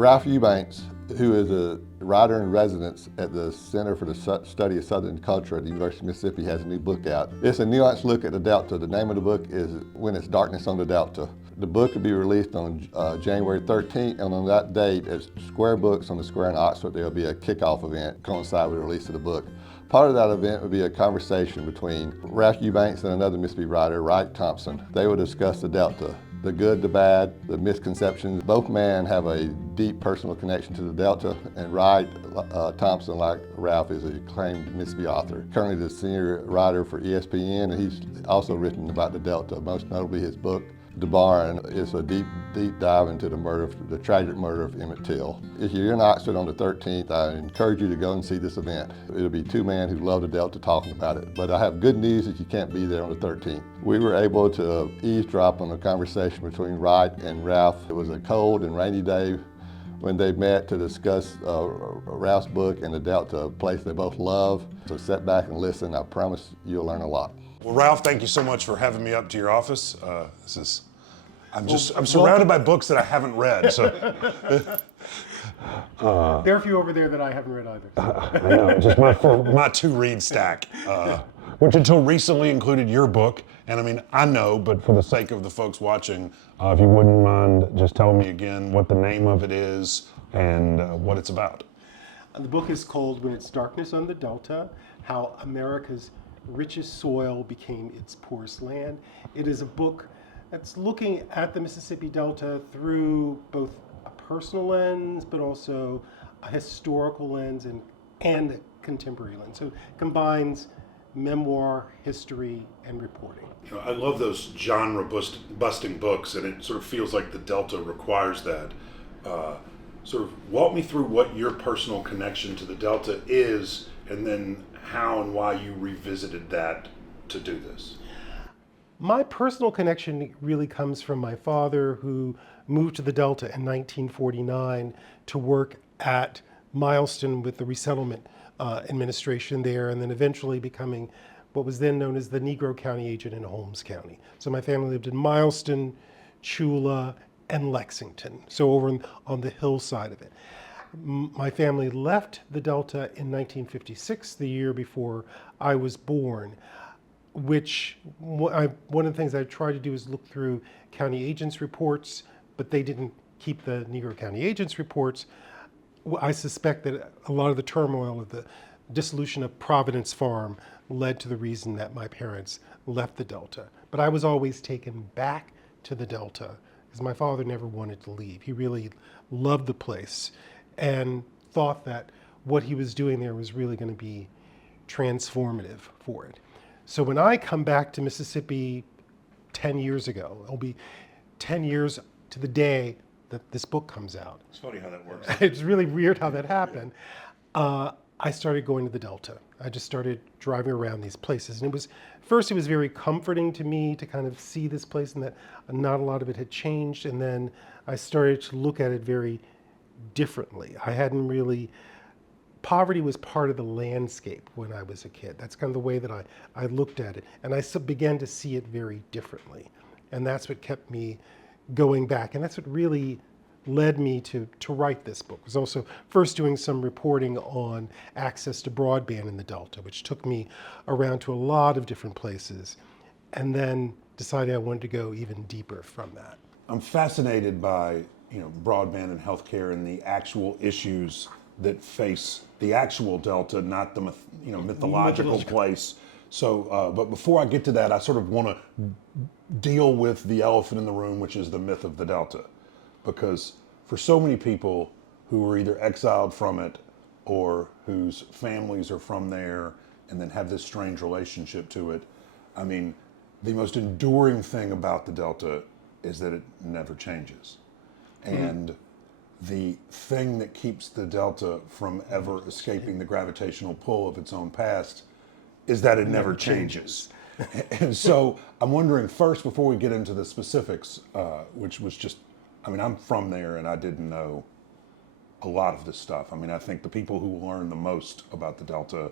Ralph Eubanks, who is a writer in residence at the Center for the Study of Southern Culture at the University of Mississippi, has a new book out. It's a nuanced look at the Delta. The name of the book is When It's Darkness on the Delta. The book will be released on January 13th, and on that date at Square Books on the Square in Oxford, there will be a kickoff event coincide with the release of the book. Part of that event will be a conversation between Ralph Eubanks and another Mississippi writer, Wright Thompson. They will discuss the Delta, the good, the bad, the misconceptions. Both men have a deep personal connection to the Delta, and Wright Thompson, like Ralph, is an acclaimed Mississippi author. Currently the senior writer for ESPN, and he's also written about the Delta, most notably his book, The Barn. Is a deep dive into the tragic murder of Emmett Till. If you're in Oxford on the 13th, I encourage you to go and see this event. It'll be two men who love the Delta talking about it. But I have good news if you can't be there on the 13th. We were able to eavesdrop on a conversation between Wright and Ralph. It was a cold and rainy day when they met to discuss Ralph's book and the Delta, a place they both love. So sit back and listen. I promise you'll learn a lot. Well, Ralph, thank you so much for having me up to your office. I'm surrounded by books that I haven't read. So there are a few over there that I haven't read either. I know, just my to-read stack, which until recently included your book. And I mean, I know, but for the sake of the folks watching, if you wouldn't mind just telling me again what the name of it is and what it's about. The book is called When It's Darkness on the Delta, How America's Richest Soil Became Its Poorest Land. It is a book that's looking at the Mississippi Delta through both a personal lens, but also a historical lens and a contemporary lens. So it combines memoir, history, and reporting. You know, I love those genre-busting books, and it sort of feels like the Delta requires that. Sort of walk me through what your personal connection to the Delta is, and then how and why you revisited that to do this. My personal connection really comes from my father, who moved to the Delta in 1949 to work at Milestone with the resettlement administration there, and then eventually becoming what was then known as the Negro County agent in Holmes County. So my family lived in Milestone, Chula, and Lexington, so over on the hillside of it. My family left the Delta in 1956, the year before I was born, which one of the things I tried to do is look through county agents' reports, but they didn't keep the Negro County agents' reports. I suspect that a lot of the turmoil of the dissolution of Providence Farm led to the reason that my parents left the Delta. But I was always taken back to the Delta because my father never wanted to leave. He really loved the place and thought that what he was doing there was really going to be transformative for it. So when I come back to Mississippi 10 years ago, it'll be 10 years to the day that this book comes out. It's funny how that works. It's really weird how that happened. I started going to the Delta. I just started driving around these places. And first it was very comforting to me to kind of see this place and that not a lot of it had changed. And then I started to look at it very differently. Poverty was part of the landscape when I was a kid. That's kind of the way that I looked at it. And I began to see it very differently. And that's what kept me going back. And that's what really led me to write this book. I was also first doing some reporting on access to broadband in the Delta, which took me around to a lot of different places, and then decided I wanted to go even deeper from that. I'm fascinated by broadband and healthcare and the actual issues that face the actual Delta, not the mythological place. So, but before I get to that, I sort of want to deal with the elephant in the room, which is the myth of the Delta. Because for so many people who are either exiled from it or whose families are from there and then have this strange relationship to it, I mean, the most enduring thing about the Delta is that it never changes. And the thing that keeps the Delta from ever escaping the gravitational pull of its own past is that it never changes. And so I'm wondering first, before we get into the specifics, which was just, I'm from there and I didn't know a lot of this stuff. I think the people who learn the most about the Delta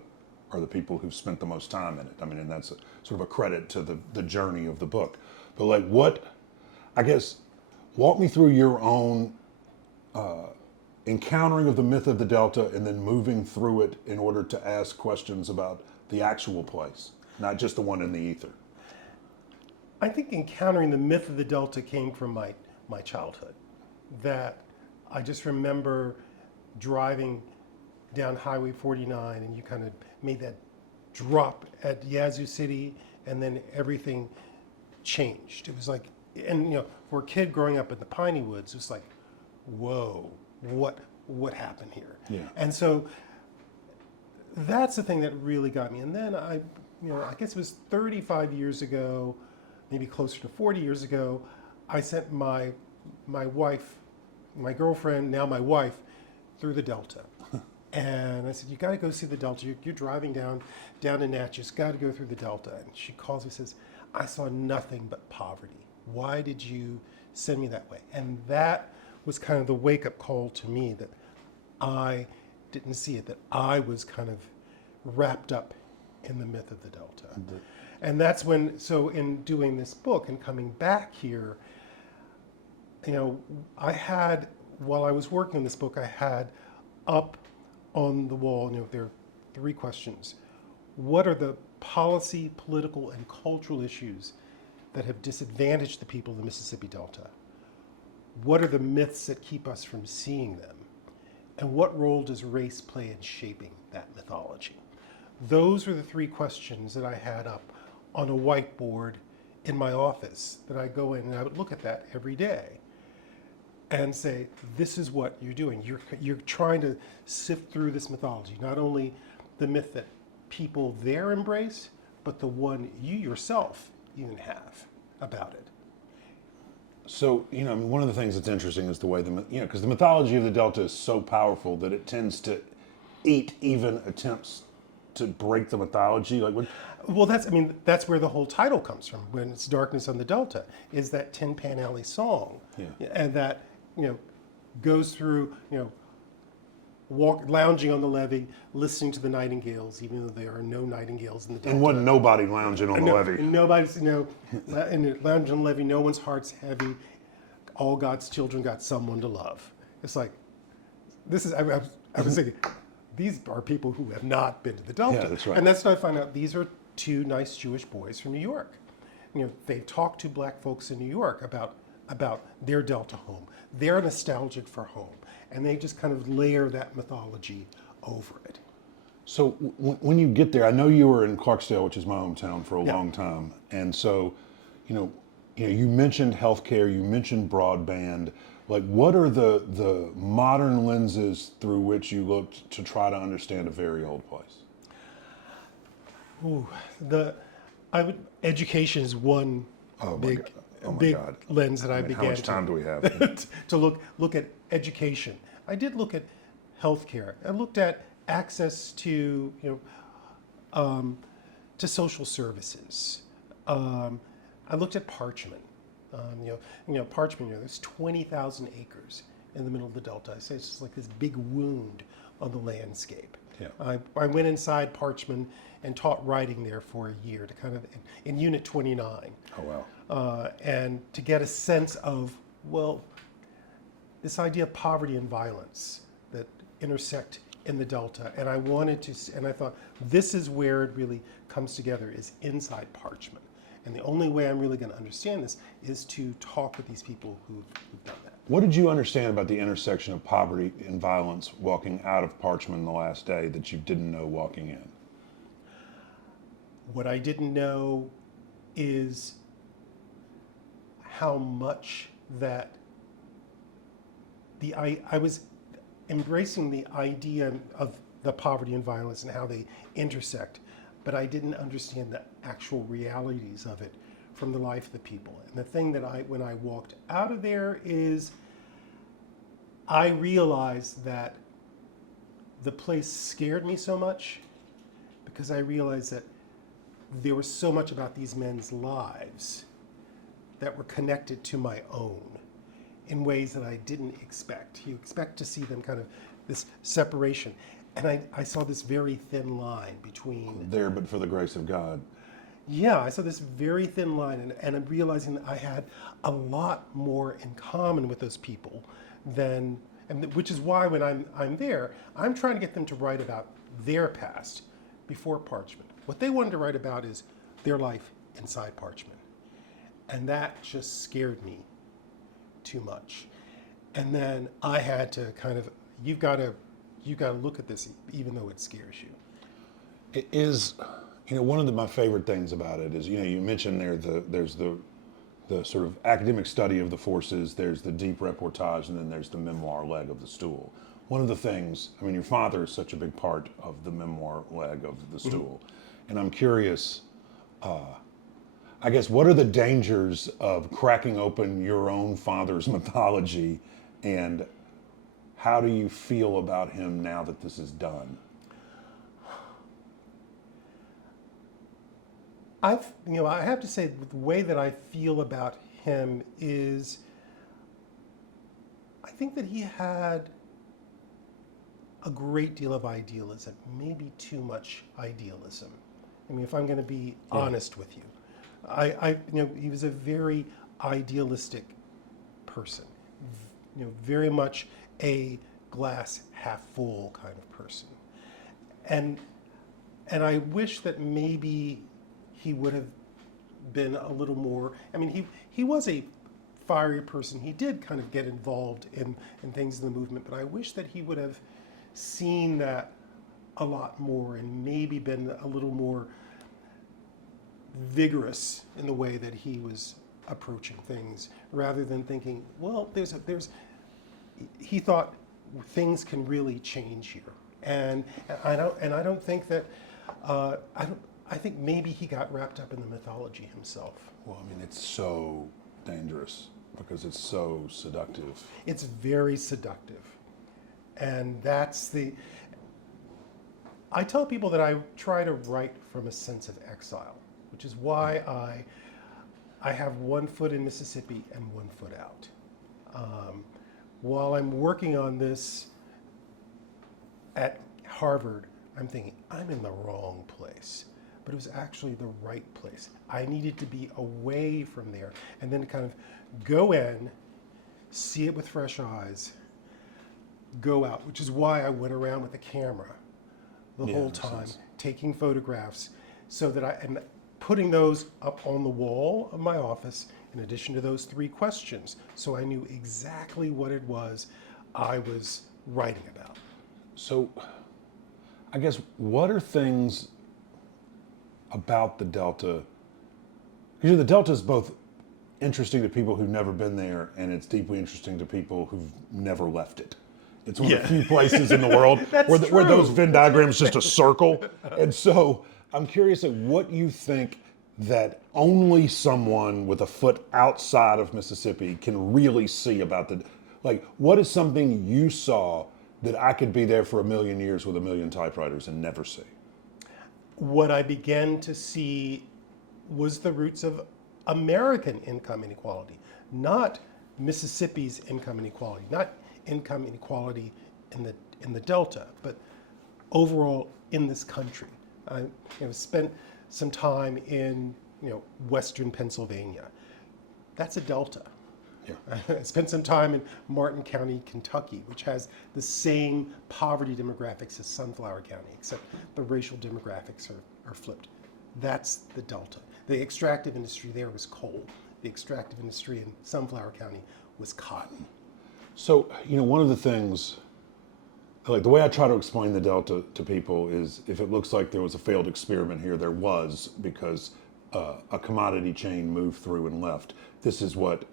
are the people who've spent the most time in it. And that's sort of a credit to the journey of the book. But walk me through your own encountering of the myth of the Delta and then moving through it in order to ask questions about the actual place, not just the one in the ether. I think encountering the myth of the Delta came from my childhood. That I just remember driving down Highway 49 and you kind of made that drop at Yazoo City and then everything changed. It was like, and you know, for a kid growing up in the Piney Woods, it was like, whoa, what happened here? Yeah. And so that's the thing that really got me. And then I guess it was 35 years ago, maybe closer to 40 years ago, I sent my wife, my girlfriend, now my wife, through the Delta. And I said, you got to go see the Delta. You're driving down to Natchez, got to go through the Delta. And she calls me and says, I saw nothing but poverty. Why did you send me that way? And that was kind of the wake-up call to me that I didn't see it, that I was kind of wrapped up in the myth of the Delta. Mm-hmm. And that's when, so in doing this book and coming back here, you know, I had, while I was working on this book, I had up on the wall, you know, there are 3 questions. What are the policy, political, and cultural issues that have disadvantaged the people of the Mississippi Delta? What are the myths that keep us from seeing them? And what role does race play in shaping that mythology? Those are the 3 questions that I had up on a whiteboard in my office that I go in and I would look at that every day and say, this is what you're doing. You're trying to sift through this mythology, not only the myth that people there embrace, but the one you yourself even have about it. So, you know, I mean, one of the things that's interesting is the way because the mythology of the Delta is so powerful that it tends to eat even attempts to break the mythology. Like, Well, that's where the whole title comes from. When it's Darkness on the Delta, is that Tin Pan Alley song, and that goes through lounging on the levee, listening to the nightingales, even though there are no nightingales in the Delta. And wasn't nobody lounging on the levee. And nobody's and lounging on the levee. No one's heart's heavy. All God's children got someone to love. It's like this is. I was thinking, these are people who have not been to the Delta. Yeah, that's right. And that's what I find out. These are 2 nice Jewish boys from New York. They talk to black folks in New York about their Delta home. They're nostalgic for home, and they just kind of layer that mythology over it. So when you get there, I know you were in Clarksdale, which is my hometown, for a long time, and so, you mentioned healthcare, you mentioned broadband. Like, what are the modern lenses through which you looked to try to understand a very old place? Ooh, education is one big lens that I began. How much time do we have? To look at education. I did look at healthcare. I looked at access to to social services. I looked at Parchman. Parchman. There's 20,000 acres in the middle of the Delta. I say it's just like this big wound on the landscape. Yeah. I went inside Parchman and taught writing there for a year to kind of in Unit 29. Oh wow. And to get a sense of, well, this idea of poverty and violence that intersect in the Delta. And I wanted to, and I thought, this is where it really comes together, is inside Parchman. And the only way I'm really going to understand this is to talk with these people who've done that. What did you understand about the intersection of poverty and violence walking out of Parchman the last day that you didn't know walking in? What I didn't know is how much that I was embracing the idea of the poverty and violence and how they intersect, but I didn't understand the actual realities of it from the life of the people. And the thing that when I walked out of there is I realized that the place scared me so much because I realized that there was so much about these men's lives that were connected to my own in ways that I didn't expect. You expect to see them kind of this separation. And I saw this very thin line between... There, but for the grace of God. Yeah, I saw this very thin line, and I'm realizing that I had a lot more in common with those people than... And which is why when I'm there, I'm trying to get them to write about their past before Parchman. What they wanted to write about is their life inside Parchman. And that just scared me too much. And then I had to kind of, you've got to look at this even though it scares you. It is, one of my favorite things about it is, you mentioned there's the sort of academic study of the forces, there's the deep reportage, and then there's the memoir leg of the stool. One of the things, your father is such a big part of the memoir leg of the stool. And I'm curious, I guess, what are the dangers of cracking open your own father's mythology, and how do you feel about him now that this is done? I have to say the way that I feel about him is, I think that he had a great deal of idealism, maybe too much idealism. If I'm going to be honest with you, he was a very idealistic person, very much a glass half full kind of person, and I wish that maybe he would have been a little more. He was a fiery person. He did kind of get involved in things in the movement, but I wish that he would have seen that a lot more and maybe been a little more vigorous in the way that he was approaching things, rather than thinking, well, he thought things can really change here, and I don't think that I think maybe he got wrapped up in the mythology himself. Well, it's so dangerous because it's so seductive. It's very seductive. And I tell people that I try to write from a sense of exile, which is why I have 1 foot in Mississippi and 1 foot out. While I'm working on this at Harvard, I'm thinking, I'm in the wrong place. But it was actually the right place. I needed to be away from there and then kind of go in, see it with fresh eyes, go out, which is why I went around with the camera the whole time, taking photographs, so that and putting those up on the wall of my office in addition to those 3 questions, so I knew exactly what it was I was writing about. So, I guess, what are things about the Delta? Because the Delta is both interesting to people who've never been there, and it's deeply interesting to people who've never left it. It's one of the few places in the world where those Venn diagrams just a circle. And so I'm curious at what you think that only someone with a foot outside of Mississippi can really see about what is something you saw that I could be there for 1,000,000 years with 1,000,000 typewriters and never see? What I began to see was the roots of American income inequality, not Mississippi's income inequality, not income inequality in the Delta, but overall in this country. I spent some time in Western Pennsylvania. That's a Delta. Yeah. I spent some time in Martin County, Kentucky, which has the same poverty demographics as Sunflower County, except the racial demographics are flipped. That's the Delta. The extractive industry there was coal. The extractive industry in Sunflower County was cotton. So, one of the things, the way I try to explain the Delta to people is, if it looks like there was a failed experiment here, there was, because a commodity chain moved through and left. This is what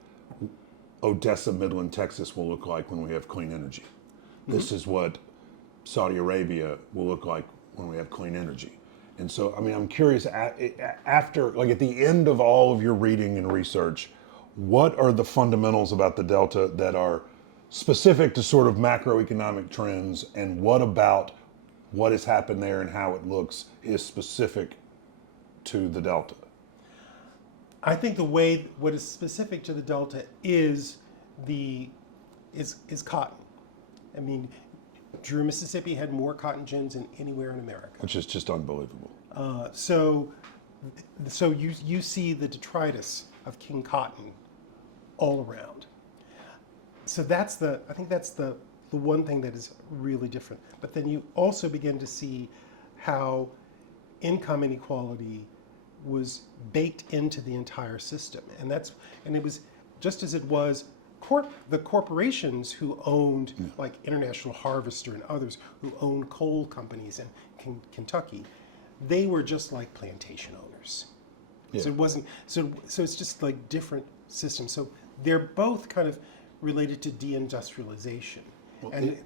Odessa, Midland, Texas will look like when we have clean energy. This is what Saudi Arabia will look like when we have clean energy. And so, I'm curious, after, at the end of all of your reading and research, what are the fundamentals about the Delta that are specific to sort of macroeconomic trends, and what about what has happened there and how it looks is specific to the Delta? I think what is specific to the Delta is cotton. Drew, Mississippi had more cotton gins than anywhere in America, which is just unbelievable. So you see the detritus of King Cotton all around. So I think that's the the one thing that is really different. But then you also begin to see how income inequality was baked into the entire system. And it was just as it was the corporations who owned, like International Harvester and others who owned coal companies in Kentucky, they were just like plantation owners. Yeah. So it wasn't, so it's just like different systems. So they're both kind of related to deindustrialization. And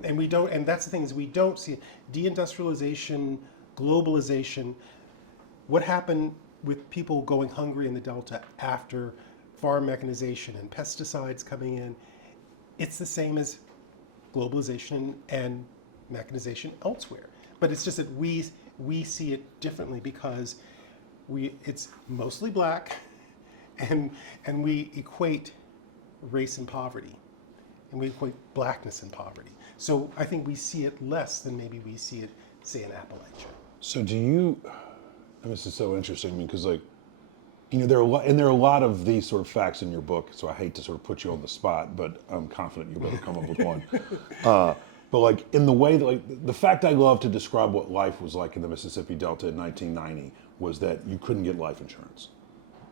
that's the thing, is we don't see it. Deindustrialization, globalization. What happened with people going hungry in the Delta after farm mechanization and pesticides coming in? It's the same as globalization and mechanization elsewhere. But it's just that we see it differently because it's mostly black, and we equate race and poverty, and we equate blackness and poverty. So I think we see it less than maybe we see it, say, in Appalachia. So and this is so interesting because, like, there are a lot of these sort of facts in your book. So I hate to sort of put you on the spot, but I'm confident you'll be able to come up with one. But like in the way that, like, the fact I love to describe what life was like in the Mississippi Delta in 1990 was that you couldn't get life insurance.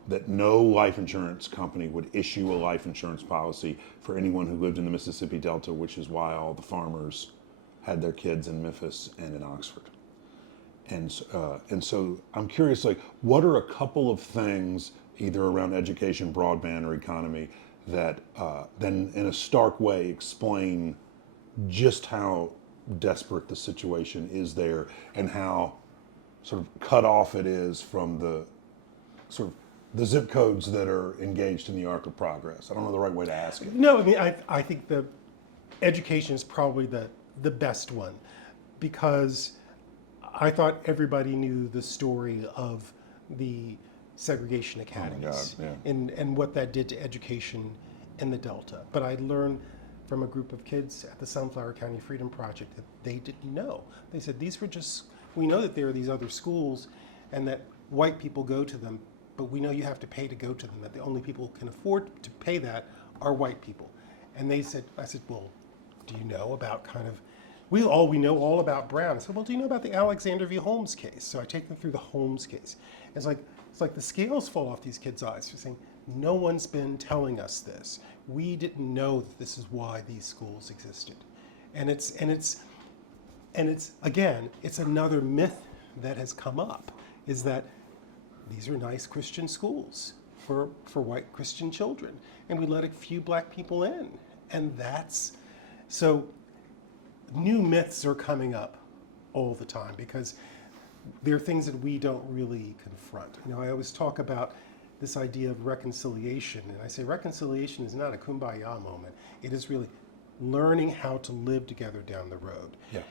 That no life insurance company would issue a life insurance policy for anyone who lived in the Mississippi Delta, which is why all the farmers had their kids in Memphis and in Oxford. And so I'm curious, like, what are a couple of things, either around education, broadband, or economy, that then in a stark way explain just how desperate the situation is there and how sort of cut off it is from the sort of the zip codes that are engaged in the arc of progress? I don't know the right way to ask it. No, I mean, I think the education is probably the best one, because I thought everybody knew the story of the segregation academies and what that did to education in the Delta. But I learned from a group of kids at the Sunflower County Freedom Project that they didn't know. They said, we know that there are these other schools and that white people go to them, but we know you have to pay to go to them, that the only people who can afford to pay that are white people. And I said, well, do you know about we know all about Brown. I said, well, do you know about the Alexander v. Holmes case? So I take them through the Holmes case. It's like the scales fall off these kids' eyes. They're saying, no one's been telling us this. We didn't know that this is why these schools existed. And it's again, it's another myth that has come up, is that these are nice Christian schools for white Christian children, and we let a few black people in. And so new myths are coming up all the time because they're things that we don't really confront. I always talk about this idea of reconciliation, and I say reconciliation is not a kumbaya moment. It is really learning how to live together down the road. Yeah.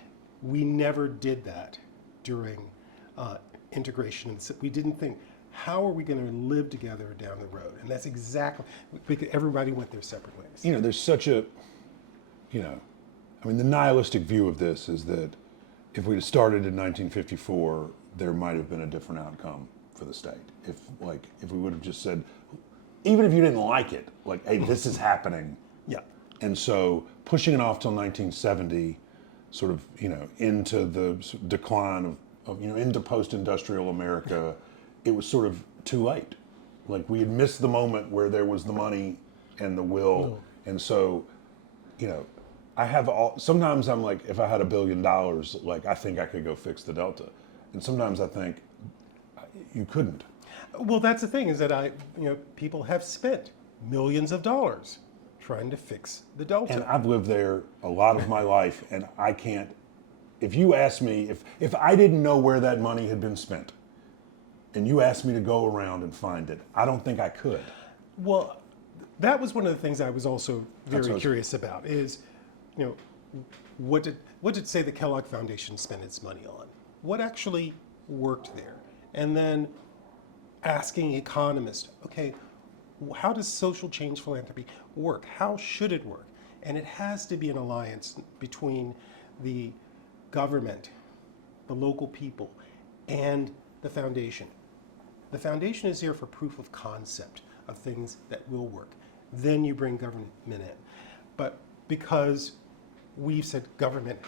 We never did that during integration. We didn't think, how are we going to live together down the road? And that's exactly, because everybody went their separate ways. There's such a, the nihilistic view of this is that if we'd started in 1954, there might have been a different outcome for the state. If we would have just said, even if you didn't like it, like, hey, this is happening. Yeah. And so pushing it off till 1970, sort of, into the decline of into post-industrial America, it was sort of too late. Like, we had missed the moment where there was the money and the will. And so, sometimes I'm like, if I had $1 billion, like, I think I could go fix the Delta. And sometimes I think you couldn't. Well, that's the thing, is that people have spent millions of dollars trying to fix the Delta. And I've lived there a lot of my life, and I can't, if you asked me, if I didn't know where that money had been spent, and you asked me to go around and find it, I don't think I could. Well, that was one of the things I was also very curious about, is, what did say the Kellogg Foundation spend its money on? What actually worked there? And then asking economists, okay, how does social change philanthropy work? How should it work? And it has to be an alliance between the government, the local people, and the foundation. The foundation is here for proof of concept of things that will work. Then you bring government in. But because we've said government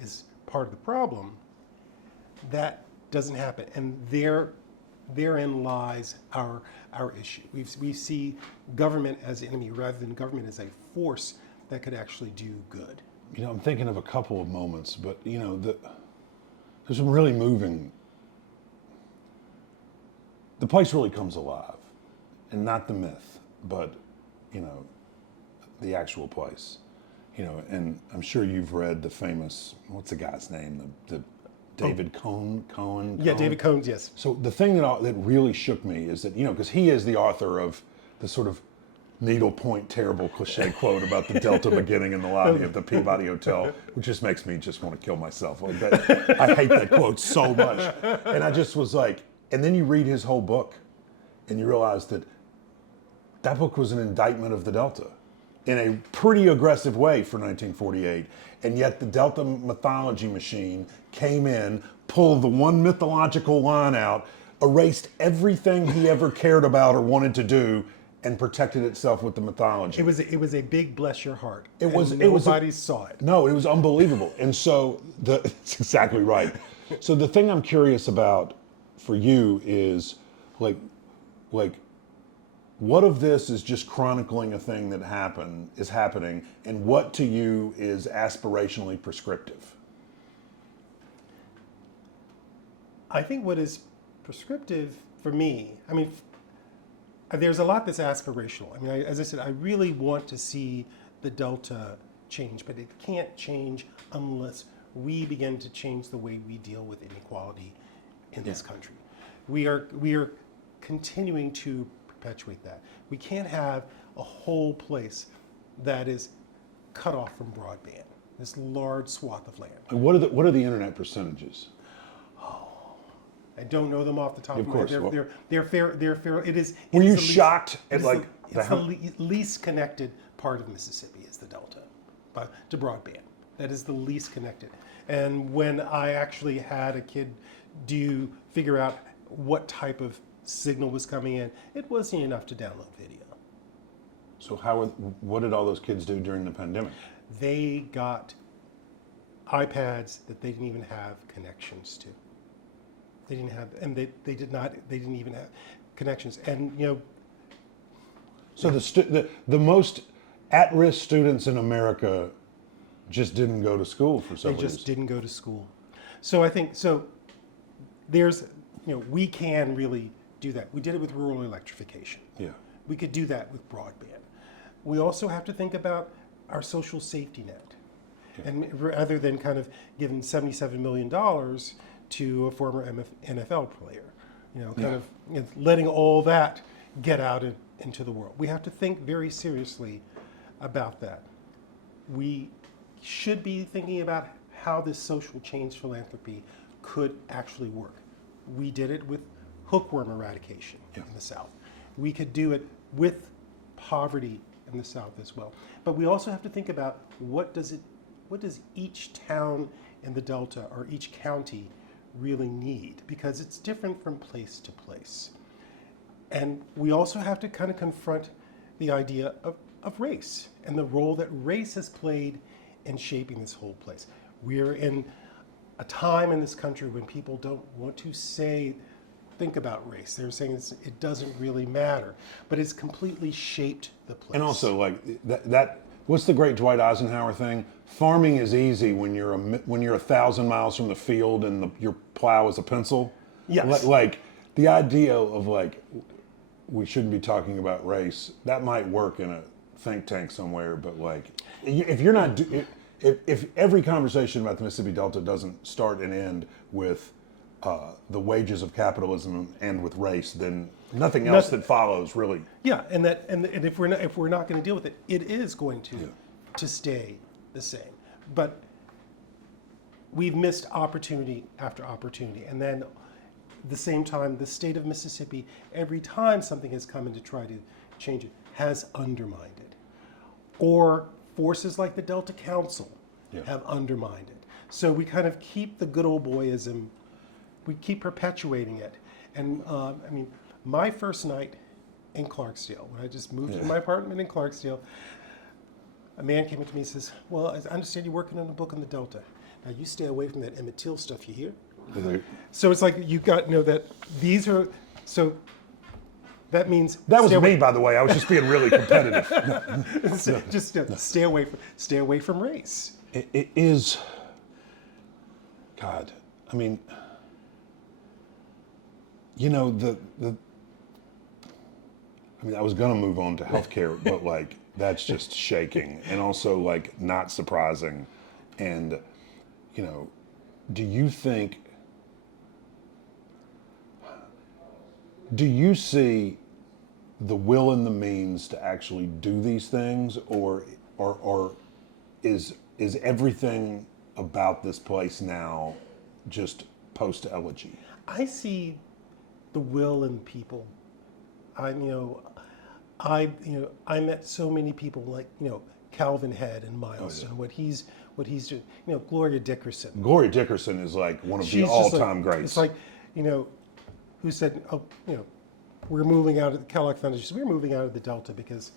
is part of the problem, that doesn't happen. And therein lies our issue. We see government as the enemy rather than government as a force that could actually do good. You know, I'm thinking of a couple of moments, but you know, there's some really moving. The place really comes alive, and not the myth, but you know, the actual place. You know, and I'm sure you've read the famous, what's the guy's name? The David Cohen. Yeah, David Cohen's, yes. So the thing that really shook me is that, you know, because he is the author of the sort of needlepoint terrible cliche quote about the Delta beginning in the lobby of the Peabody Hotel, which just makes me just want to kill myself. Like that, I hate that quote so much. And I just was like, and then you read his whole book and you realize that that book was an indictment of the Delta in a pretty aggressive way for 1948. And yet the Delta mythology machine came in, pulled the one mythological line out, erased everything he ever cared about or wanted to do, and protected itself with the mythology. It was a big bless your heart. Nobody saw it. No, it was unbelievable. And so that's exactly right. So the thing I'm curious about for you is like what of this is just chronicling a thing that is happening, and what to you is aspirationally prescriptive? I think what is prescriptive for me, I mean, there's a lot that's aspirational. I mean, as I said, I really want to see the Delta change, but it can't change unless we begin to change the way we deal with inequality in this country. We are continuing to perpetuate that. We can't have a whole place that is cut off from broadband, this large swath of land. And what are the internet percentages? I don't know them off the top of my head. They're fair. It is. Were you shocked at like the least connected part of Mississippi is the Delta, to broadband. That is the least connected. And when I actually had a kid figure out what type of signal was coming in, it wasn't enough to download video. So what did all those kids do during the pandemic? They got iPads that they didn't even have connections to. They didn't have, and they didn't even have connections. And you know, so the most at-risk students in America just didn't go to school for some reason. They just didn't go to school. So I think there's, you know, we can really do that. We did it with rural electrification. Yeah. We could do that with broadband. We also have to think about our social safety net. Yeah. And rather than kind of giving $77 million to a former NFL player, you know, kind of letting all that get out into the world. We have to think very seriously about that. We should be thinking about how this social change philanthropy could actually work. We did it with hookworm eradication in the South. We could do it with poverty in the South as well. But we also have to think about what does each town in the Delta or each county really need, because it's different from place to place. And we also have to kind of confront the idea of race and the role that race has played in shaping this whole place. We're in a time in this country when people don't want to think about race. They're saying it doesn't really matter, but it's completely shaped the place. And also, like that what's the great Dwight Eisenhower thing? Farming is easy when you're 1,000 miles from the field and your plow is a pencil. Yes. Like the idea of like we shouldn't be talking about race, that might work in a think tank somewhere, but like if you're not if every conversation about the Mississippi Delta doesn't start and end with the wages of capitalism and with race, then nothing else that follows really. Yeah, and if we're not going to deal with it, it is going to stay the same. But we've missed opportunity after opportunity, and then at the same time, the state of Mississippi, every time something has come in to try to change it, has undermined it, or forces like the Delta Council have undermined it. So we kind of keep the good old boyism. We keep perpetuating it. And I mean, my first night in Clarksdale, when I just moved to my apartment in Clarksdale, a man came up to me and says, well, I understand you're working on a book on the Delta. Now you stay away from that Emmett Till stuff, you hear? So it's like you got to know that these are, so that means That was stay me, away- by the way. I was just being really competitive. just stay away from race. It is, God, I mean, you know, I was going to move on to healthcare, but like, that's just shaking and also like not surprising. And, you know, do you see the will and the means to actually do these things, or is everything about this place now just post-elegy? I see the will in people. I met so many people like, Calvin Head and Milestone, what he's doing. Gloria Dickerson. Gloria Dickerson is like one of the She's just all-time like, greats. It's like, who said, we're moving out of the Kellogg Foundation. We're moving out of the Delta because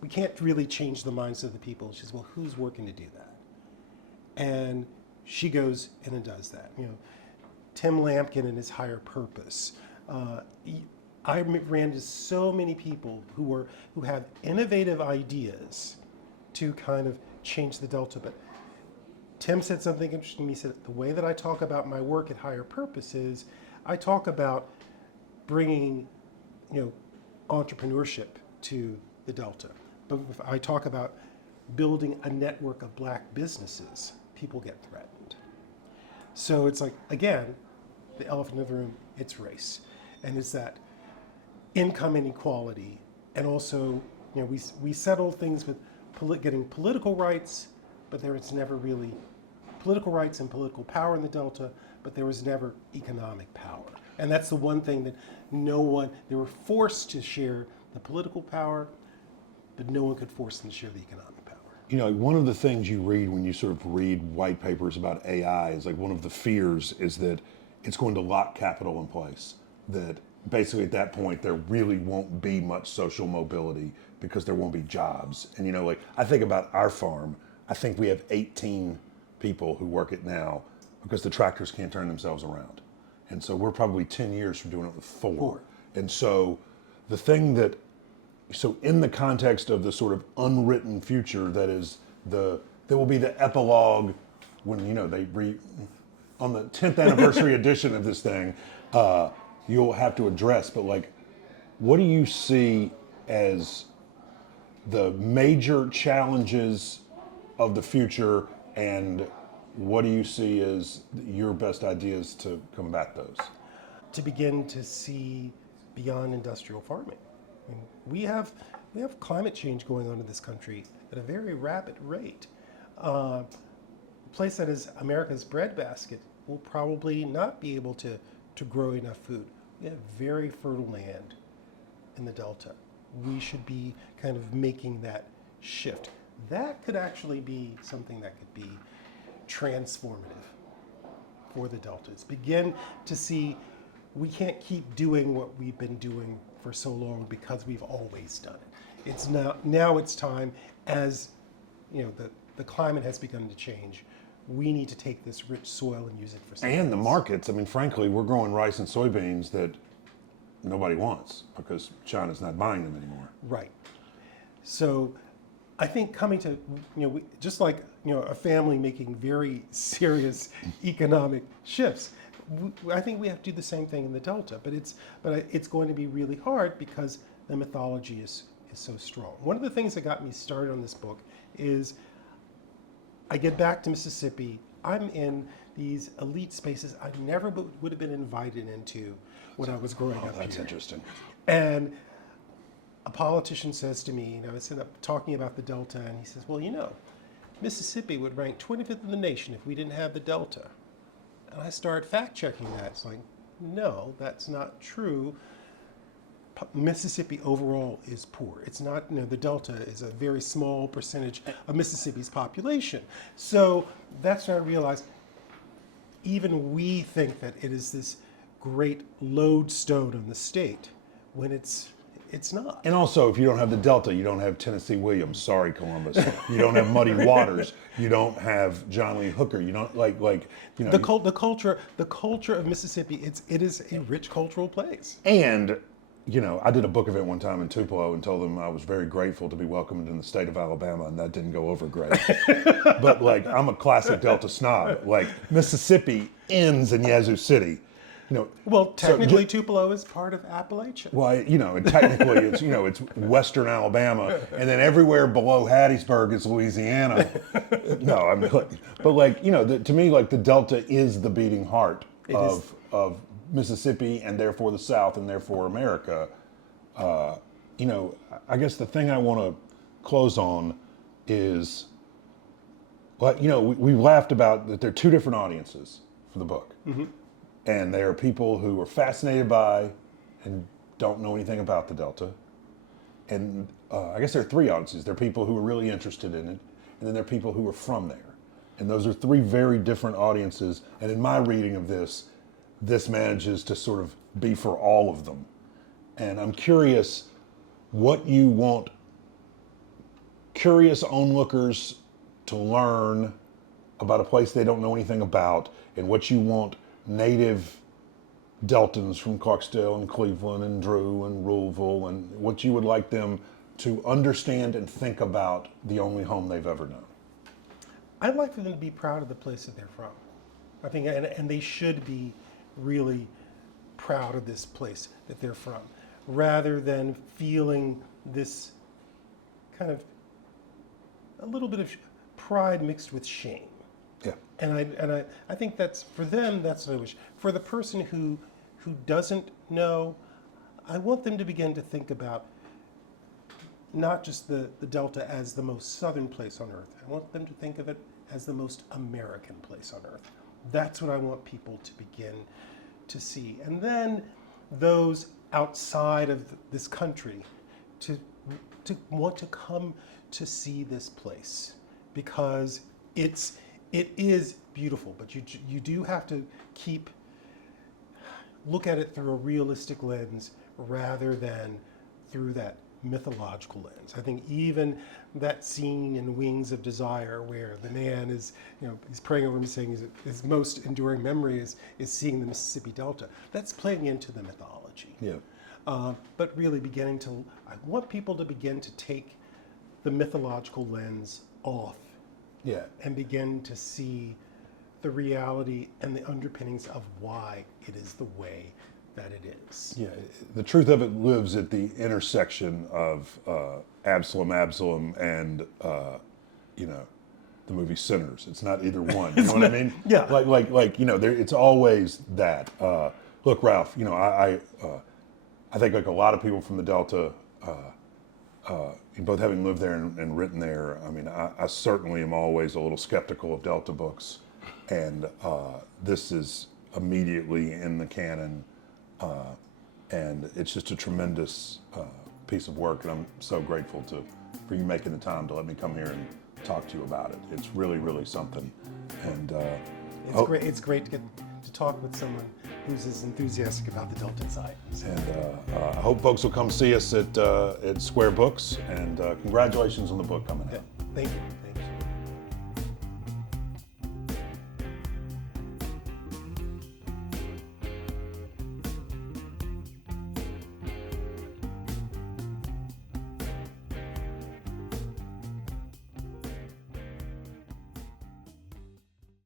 we can't really change the minds of the people. She says, well, who's working to do that? And she goes in and does that. Tim Lampkin and his higher purpose. I ran into so many people who have innovative ideas to kind of change the Delta. But Tim said something interesting. He said, the way that I talk about my work at Higher Purpose is I talk about bringing, entrepreneurship to the Delta. But if I talk about building a network of black businesses, people get threatened. So it's like, again, the elephant in the room, it's race. And it's that income inequality. And also, we settle things with getting political rights, but there was never really political rights and political power in the Delta, but there was never economic power. And that's the one thing that they were forced to share the political power, but no one could force them to share the economic power. One of the things you read when you sort of read white papers about AI is like one of the fears is that it's going to lock capital in place. That basically at that point there really won't be much social mobility because there won't be jobs. And I think about our farm. I think we have 18 people who work it now because the tractors can't turn themselves around. And so we're probably 10 years from doing it with 4. And so the thing so in the context of the sort of unwritten future that is there will be the epilogue when, on the 10th anniversary edition of this thing, you'll have to address, but like, what do you see as the major challenges of the future, and what do you see as your best ideas to combat those? To begin to see beyond industrial farming. We have climate change going on in this country at a very rapid rate. A place that is America's breadbasket will probably not be able to grow enough food. We have very fertile land in the Delta. We should be kind of making that shift. That could actually be something that could be transformative for the Deltas. Begin to see we can't keep doing what we've been doing for so long because we've always done it. It's now it's time, as the climate has begun to change. We need to take this rich soil and use it for something. And the markets. Frankly, we're growing rice and soybeans that nobody wants because China's not buying them anymore. Right. So I think coming to, just like, a family making very serious economic shifts, I think we have to do the same thing in the Delta, but it's going to be really hard because the mythology is so strong. One of the things that got me started on this book is I get back to Mississippi. I'm in these elite spaces I never would have been invited into when I was growing up. That's here. interesting. And a politician says to me, I was talking about the Delta, and he says, well, Mississippi would rank 25th in the nation if we didn't have the Delta. And I start fact-checking that. It's like, no, that's not true. Mississippi overall is poor. It's not, the Delta is a very small percentage of Mississippi's population. So that's when I realized even we think that it is this great lodestone on the state when it's It's not. And also, if you don't have the Delta, you don't have Tennessee Williams. Sorry, Columbus. You don't have Muddy Waters. You don't have John Lee Hooker. You don't like you know. The culture of Mississippi. It is a rich cultural place. And you know, I did a book event one time in Tupelo and told them I was very grateful to be welcomed in the state of Alabama, and that didn't go over great. But like, I'm a classic Delta snob. Like, Mississippi ends in Yazoo City. You know, Well, technically, Tupelo is part of Appalachia. well, you know, and technically it's, you know, it's Western Alabama, and then everywhere below Hattiesburg is Louisiana. No, I'm but like, you know, to me, like the Delta is the beating heart of Mississippi, and therefore the South, and therefore America. You know, I guess the thing I want to close on is, well, you know, we laughed about that there are two different audiences for the book. Mm-hmm. And there are people who are fascinated by and don't know anything about the Delta. And I guess there are three audiences. There are people who are really interested in it, and then there are people who are from there. And those are three very different audiences. And in my reading of this manages to sort of be for all of them. And I'm curious what you want curious onlookers to learn about a place they don't know anything about, and what you want native Deltans from Clarksdale and Cleveland and Drew and Ruleville, and what you would like them to understand and think about the only home they've ever known. I'd like for them to be proud of the place that they're from. I think, and they should be really proud of this place that they're from, rather than feeling this kind of a little bit of pride mixed with shame. Yeah. And I think that's, for them, that's what I wish. For the person who doesn't know, I want them to begin to think about not just the Delta as the most southern place on earth. I want them to think of it as the most American place on earth. That's what I want people to begin to see. And then those outside of this country to want to come to see this place, because it is beautiful, but you do have to look at it through a realistic lens rather than through that mythological lens. I think even that scene in Wings of Desire where the man is, you know, he's praying over him saying his most enduring memory is seeing the Mississippi Delta. That's playing into the mythology. Yeah. But really I want people to begin to take the mythological lens off. Yeah. And begin to see the reality and the underpinnings of why it is the way that it is. Yeah, the truth of it lives at the intersection of Absalom, and you know, the movie Sinners. It's not either one. You know what I mean? Yeah. Like you know, it's always that. Look, Ralph. You know, I think like a lot of people from the Delta, both having lived there and written there. I mean, I certainly am always a little skeptical of Delta books, and this is immediately in the canon. And it's just a tremendous piece of work, and I'm so grateful for you making the time to let me come here and talk to you about it. It's really, really something. And It's great to get to talk with someone who's as enthusiastic about the Delta side. So. And I hope folks will come see us at Square Books. And congratulations on the book coming out. Thank you.